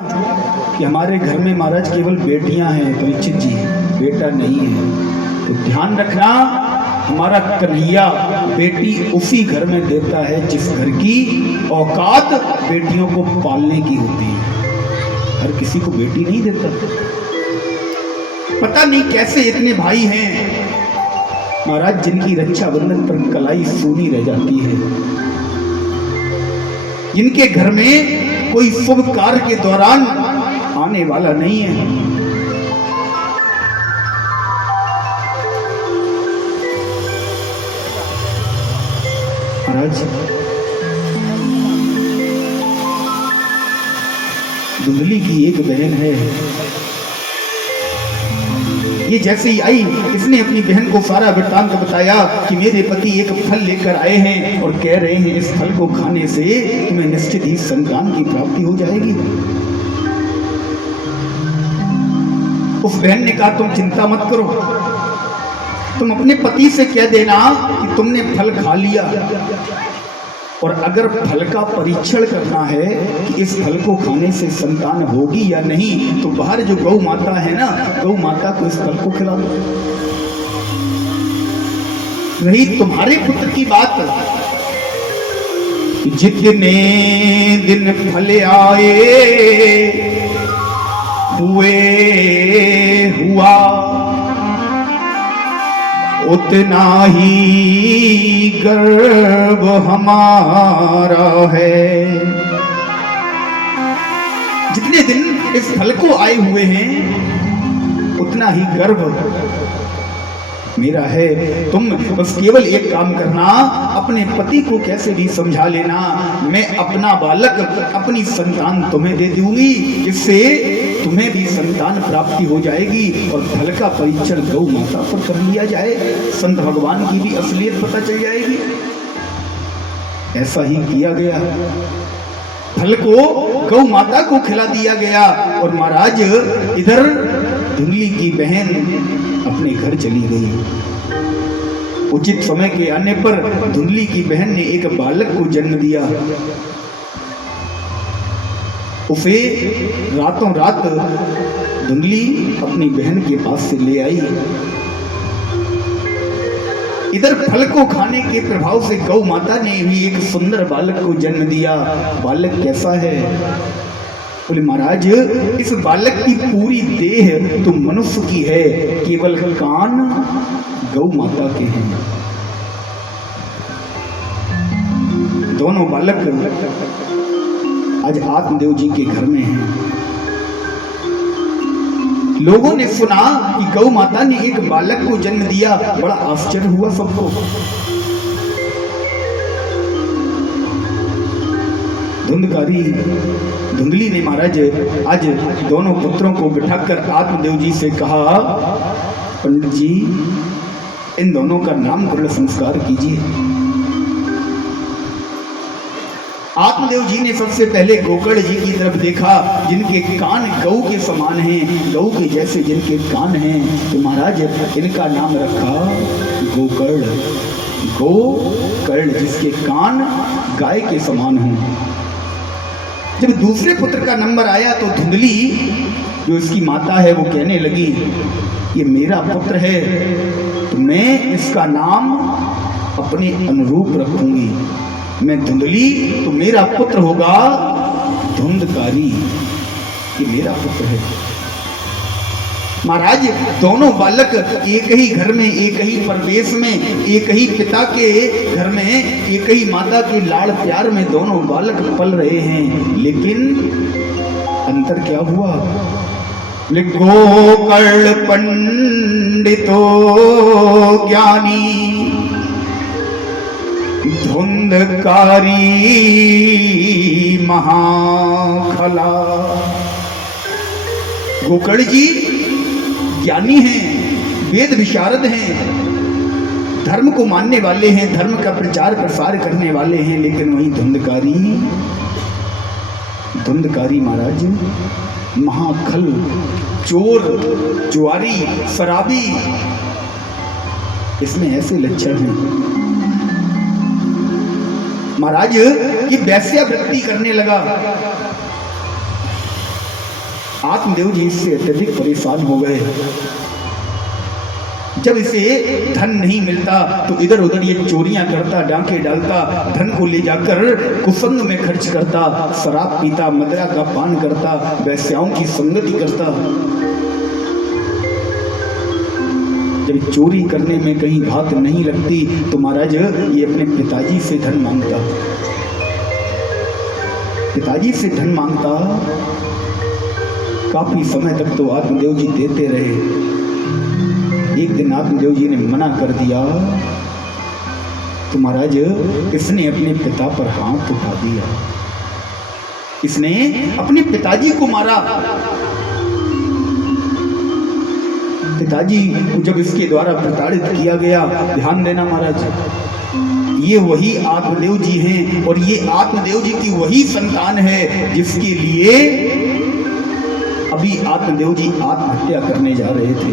कि हमारे घर में महाराज केवल बेटियां हैं, परीक्षित जी, बेटा नहीं है। तो ध्यान रखना, हमारा कन्हैया बेटी उसी घर में देता है जिस घर की औकात बेटियों को पालने की होती है। हर किसी को बेटी नहीं देता। पता नहीं कैसे इतने भाई हैं महाराज जिनकी रक्षाबंधन पर कलाई सूनी रह जाती है, जिनके घर में कोई शुभ कार्य के दौरान आने वाला नहीं है। महाराज धुंधली की एक बहन है, ये जैसे ही आई इसने अपनी बहन को सारा वृत्तांत बताया कि मेरे पति एक फल लेकर आए हैं और कह रहे हैं इस फल को खाने से तुम्हें निश्चित ही संतान की प्राप्ति हो जाएगी। उस बहन ने कहा तुम चिंता मत करो, तुम अपने पति से कह देना कि तुमने फल खा लिया, और अगर फल का परीक्षण करना है कि इस फल को खाने से संतान होगी या नहीं, तो बाहर जो गौ माता है ना, गौ माता को इस फल को खिला दो। रही तुम्हारे पुत्र की बात, जितने दिन फल आए हुआ उतना ही गर्व हमारा है। जितने दिन इस फल को आए हुए हैं उतना ही गर्व मेरा है। तुम बस केवल एक काम करना, अपने पति को कैसे भी समझा लेना, मैं अपना बालक, अपनी संतान तुम्हें दे दूंगी, जिससे तुम्हें भी संतान प्राप्ति हो जाएगी और फल का परीक्षण गौ माता पर कर लिया जाए, संत भगवान की भी असलियत पता चल जाएगी। ऐसा ही किया गया, फल को गौ माता को खिला दिया गया और महाराज इधर धुंधली की बहन अपने घर चली गई। उचित समय के आने पर धुंधली की बहन ने एक बालक को जन्म दिया। उसे रातों रात धुंधली अपनी बहन के पास से ले आई। इधर फल को खाने के प्रभाव से गौ माता ने भी एक सुंदर बालक को जन्म दिया। बालक कैसा है? बोले महाराज इस बालक की पूरी देह तो मनुष्य की है, केवल कान गौ माता के हैं। दोनों बालक आज आत्मदेव जी के घर में हैं। लोगों ने सुना कि गौ माता ने एक बालक को जन्म दिया, बड़ा आश्चर्य हुआ सबको। धुंधली ने महाराज आज दोनों पुत्रों को बिठाकर आत्मदेव जी से कहा, पंडित जी इन दोनों का नामकरण संस्कार कीजिए। आत्मदेव जी ने सबसे पहले गोकर्ण जी की तरफ देखा, जिनके कान गौ के समान हैं, गौ के जैसे जिनके कान हैं, तो महाराज इनका नाम रखा गोकर्ण। गोकर्ण जिसके कान गाय के समान हों। जब दूसरे पुत्र का नंबर आया तो धुंधली जो इसकी माता है वो कहने लगी ये मेरा पुत्र है, तो मैं इसका नाम अपने अनुरूप रखूंगी। मैं धुंधली तो मेरा पुत्र होगा धुंधकारी, ये मेरा पुत्र है। महाराज दोनों बालक एक ही घर में, एक ही परिवेश में, एक ही पिता के घर में, एक ही माता के लाड़ प्यार में दोनों बालक पल रहे हैं, लेकिन अंतर क्या हुआ? गोकर्ण पंडितो ज्ञानी धुंधकारी महाखला। गोकर्ण जी ज्ञानी हैं, वेद विशारद हैं, धर्म को मानने वाले हैं, धर्म का प्रचार प्रसार करने वाले हैं, लेकिन वही धुंधकारी महाराज महाखल, चोर, जुआरी, शराबी, इसमें ऐसे लक्षण हैं। महाराज ये वैश्यावृत्ति करने लगा। आत्मदेव जी इससे अत्यधिक परेशान हो गए। जब इसे धन नहीं मिलता तो इधर उधर ये चोरियां करता, डांके डालता, धन को ले जाकर कुसंग में खर्च करता, शराब पीता, मदिरा का पान करता, वैश्याओं की संगति करता। जब चोरी करने में कहीं बात नहीं लगती तो महाराज ये अपने पिताजी से धन मांगता, पिताजी से धन मांगता। काफी समय तक तो आत्मदेव जी देते रहे। एक दिन आत्मदेव जी ने मना कर दिया तो महाराज इसने अपने पिता पर हाथ उठा दिया, इसने अपने पिताजी को मारा। पिताजी को जब इसके द्वारा प्रताड़ित किया गया, ध्यान देना महाराज, ये वही आत्मदेव जी हैं और ये आत्मदेव जी की वही संतान है जिसके लिए अभी आत्मदेव जी आत्महत्या करने जा रहे थे।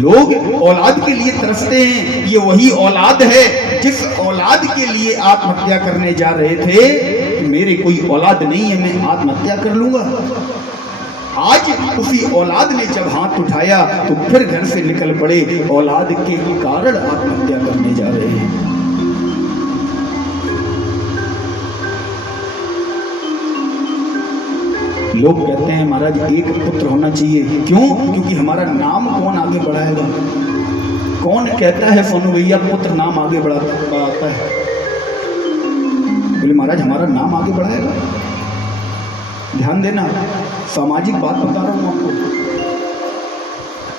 लोग औलाद के लिए तरसते हैं, ये वही औलाद है जिस औलाद के लिए आत्महत्या करने जा रहे थे। मेरे कोई औलाद नहीं है, मैं आत्महत्या कर लूंगा। आज उसी औलाद ने जब हाथ उठाया तो फिर घर से निकल पड़े, औलाद के कारण आत्महत्या करने जा रहे हैं। लोग कहते हैं महाराज एक पुत्र होना चाहिए, क्यों? क्योंकि हमारा नाम कौन आगे बढ़ाएगा? कौन कहता है सोनू भैया पुत्र नाम आगे बढ़ाता है? बोले महाराज हमारा नाम आगे बढ़ाएगा। ध्यान देना, सामाजिक बात बता रहा हूं आपको।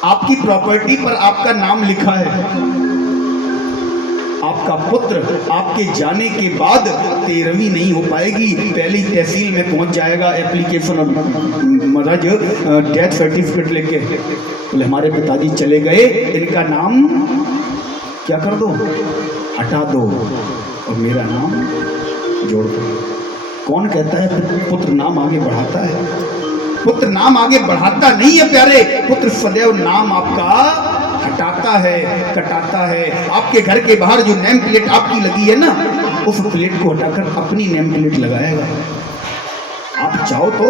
आपकी प्रॉपर्टी पर आपका नाम लिखा है, आपका पुत्र आपके जाने के बाद 13वीं नहीं हो पाएगी, पहली तहसील में पहुंच जाएगा एप्लीकेशन और महाराज डेथ सर्टिफिकेट लेके। बोले हमारे पिताजी चले गए, इनका नाम क्या कर दो, हटा दो और मेरा नाम जोड़ दो। कौन कहता है पुत्र नाम आगे बढ़ाता है? पुत्र नाम आगे बढ़ाता नहीं है प्यारे, पुत्र सदैव नाम आपका हटाता है, कटाता है। आपके घर के बाहर जो नेम प्लेट आपकी लगी है ना, उस प्लेट को हटाकर अपनी नेम प्लेट लगाएगा। आप चाहो तो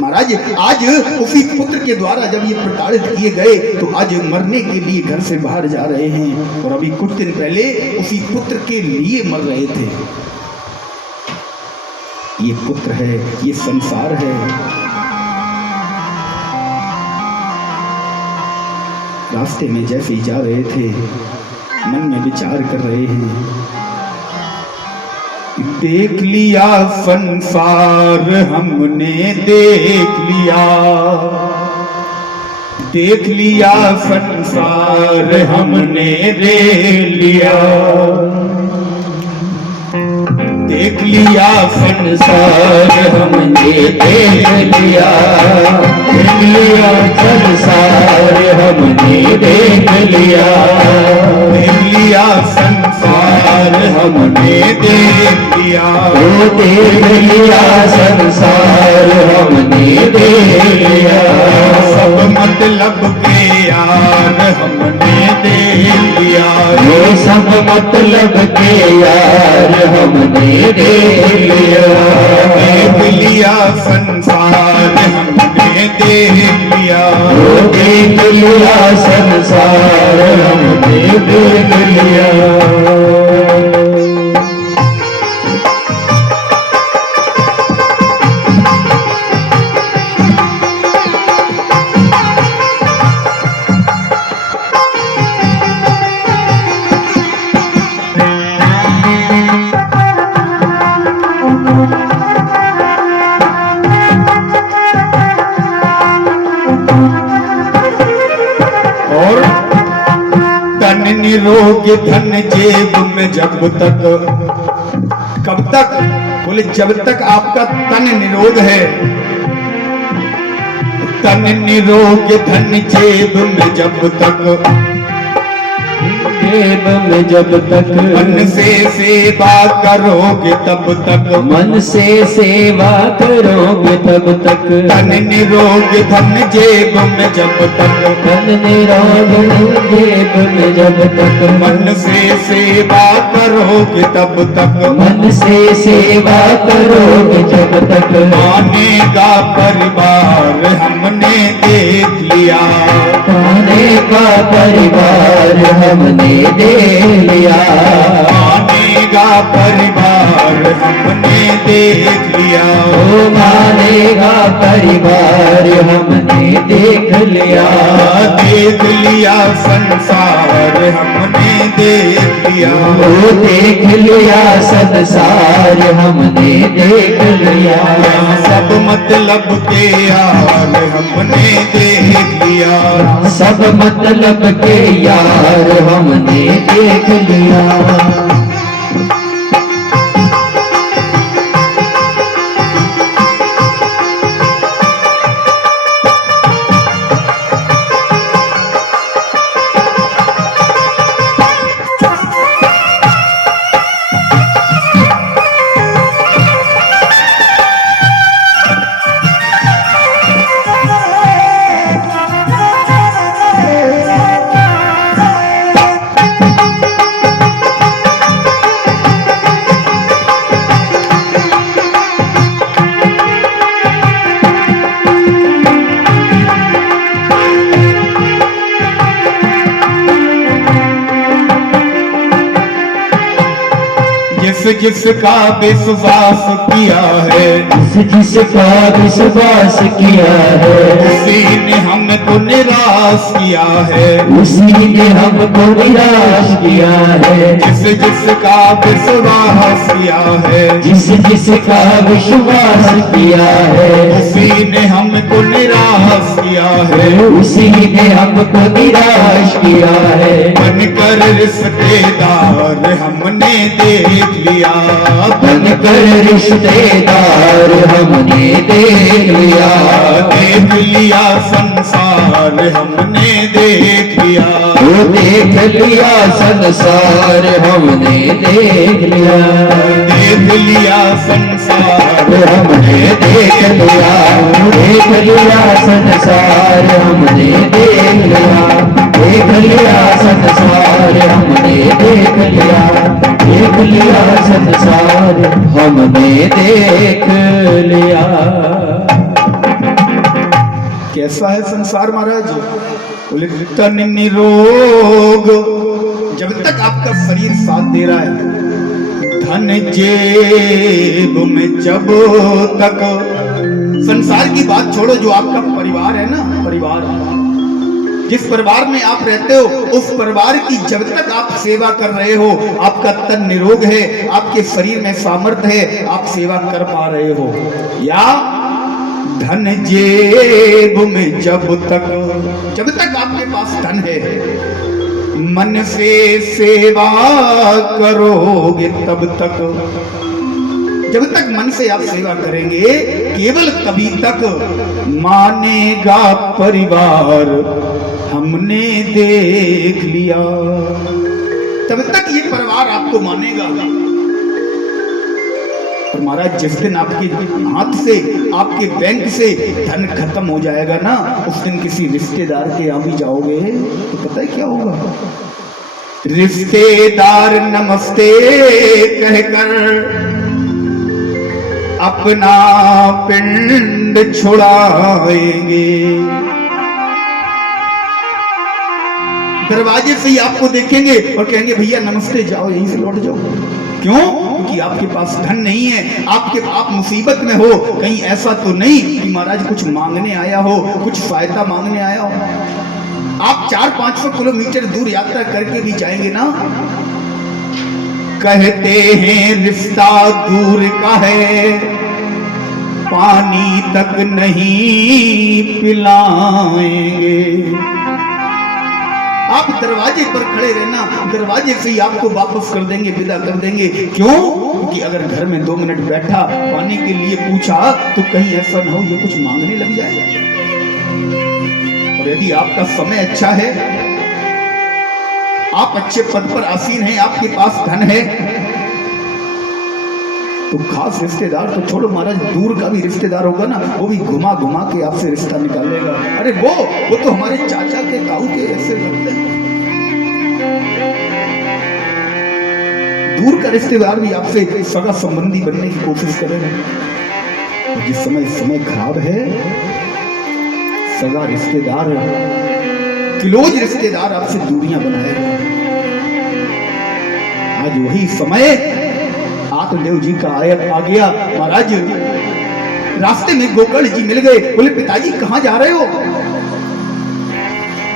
महाराज आज उसी पुत्र के द्वारा जब ये प्रताड़ित किए गए तो आज मरने के लिए घर से बाहर जा रहे हैं और अभी कुछ दिन पहले उसी पुत्र के लिए मर रहे थे। ये पुत्र है, ये संसार है। रास्ते में जैसे ही जा रहे थे मन में विचार कर रहे हैं, देख लिया संसार हमने, देख लिया, देख लिया संसार हमने, देख लिया, देख लिया संसार हमने, देख लिया, देख लिया संसार हमने, देख लिया, देख लिया संसार हमने, देख लिया, वो देख लिया संसार हमने, देख लिया, सब मतलब के यार हमने देख लिया, वो सब मतलब के यार हमने देख लिया, देख लिया संसार हमने, देख लिया, वो देख लिया संसार हमने, देख लिया। निरोग धन जेब में जब तक, कब तक? बोले जब तक आपका तन निरोग है। तन निरोग धन जेब में जब तक, जेब में जब तक मन से सेवा करोगे तब तक, मन से सेवा करोगे तब तक, धन निरोग धन जेब में जब तक, धन निरोग जेब में जब तक, मन से सेवा करोगे तब तक, मन से सेवा करोगे जब तक, मानेगा परिवार हमने देख लिया, पाने का परिवार हमने देख लिया, मानेगा परिवार हमने देख लिया, ओ मानेगा परिवार हमने देख लिया, देख लिया संसार हमने देख लिया, ओ देख लिया संसार हमने देख लिया, सब मतलब के यार हमने देख लिया, सब मतलब के यार हमने देख लिया। जिसका विश्वास किया है, जिसका विश्वास किया है, उसी ने हमको निराश किया है, उसी ने हमको निराश किया है, जिसका विश्वास किया है, जिसका विश्वास किया है, उसी ने हमको निराश किया है, उसी ने हमको निराश किया है, बनकर रिश्तेदार हमने देख लिया, बनकर रिश्तेदार हमने देख लिया, देख लिया संसार हमने देख लिया, वो देख लिया संसार हमने देख लिया, देख लिया संसार हमने देख लिया, देख लिया संसार हमने देख लिया, देख लिया संसार हमने देख लिया, देख लिया संसार हमने देख लिया। कैसा है संसार महाराज? बोले तन निरोग, जब तक आपका शरीर साथ दे रहा है, धन जेब में जब तक, संसार की बात छोड़ो, जो आपका परिवार है ना, परिवार, जिस परिवार में आप रहते हो, उस परिवार की जब तक आप सेवा कर रहे हो, आपका तन निरोग है, आपके शरीर में सामर्थ्य है, आप सेवा कर पा रहे हो, या धन जेब में जब तक आपके पास धन है, मन से सेवा करोगे तब तक, जब तक मन से आप सेवा करेंगे, केवल तभी तक मानेगा परिवार हमने देख लिया, तब तक ये परिवार आपको मानेगा। और महाराज जिस दिन आपके हाथ से, आपके बैंक से धन खत्म हो जाएगा ना, उस दिन किसी रिश्तेदार के यहाँ भी जाओगे तो पता है क्या होगा? रिश्तेदार नमस्ते कहकर अपना पिंड छुड़ाएंगे, दरवाजे से ही आपको देखेंगे और कहेंगे भैया नमस्ते, जाओ यहीं से लौट जाओ। क्यों? क्योंकि आपके पास धन नहीं है, आप मुसीबत में हो, कहीं ऐसा तो नहीं कि महाराज कुछ मांगने आया हो, कुछ फायदा मांगने आया हो। आप 400-500 किलोमीटर दूर यात्रा करके भी जाएंगे ना, कहते हैं रिश्ता दूर का है, पानी तक नहीं पिलाएंगे। आप दरवाजे पर खड़े रहना, दरवाजे से ही आपको वापस कर देंगे, विदा कर देंगे। क्यों? क्योंकि अगर घर में 2 मिनट बैठा, पानी के लिए पूछा, तो कहीं ऐसा ना हो ये कुछ मांगने लग जाए। और यदि आपका समय अच्छा है, आप अच्छे पद पर आसीन हैं, आपके पास धन है, तो खास रिश्तेदार तो छोड़ो महाराज, दूर का भी रिश्तेदार होगा ना, वो भी घुमा घुमा के आपसे रिश्ता निकालेगा। अरे वो तो हमारे चाचा के ताऊ के ऐसे लगते हैं। दूर का रिश्तेदार भी आपसे सगा संबंधी बनने की कोशिश करेगा। तो जिस समय खराब है, सगा रिश्तेदार, क्लोज रिश्तेदार आपसे दूरियां बनाएगा। आज वही समय आत्मदेव जी का आ गया। महाराज रास्ते में गोकर्ण जी मिल गए। बोले पिताजी कहाँ जा रहे हो?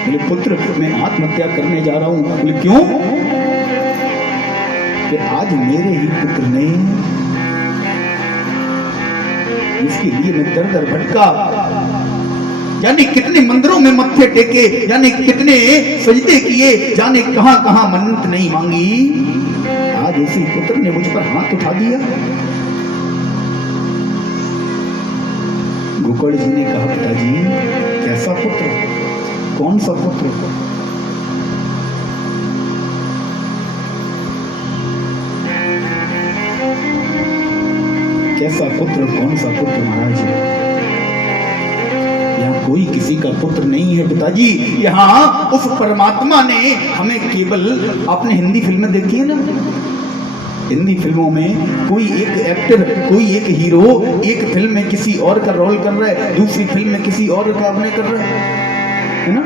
बोले पुत्र मैं आत्महत्या करने जा रहा हूं। बोले क्यों? कि आज मेरे ही पुत्र ने, इसके लिए मैं दर दर भटका, यानी कितने मंदिरों में मत्थे टेके, यानी कितने सजदे किए, जाने कहां कहां मन्नत नहीं मांगी, आज उसी पुत्र ने मुझ पर हाथ उठा दिया। गोकर्ण जी ने कहा पिताजी कैसा पुत्र, कौन सा पुत्र? कैसा पुत्र, कौन सा पुत्र महाराज? यहाँ कोई किसी का पुत्र नहीं है पिताजी। यहाँ उस परमात्मा ने हमें केवल, आपने हिंदी फिल्में देखी है ना, हिंदी फिल्मों में कोई एक एक्टर, कोई एक हीरो एक फिल्म में किसी और का रोल कर रहा है, दूसरी फिल्म में किसी और का अभिनय कर रहा है ना।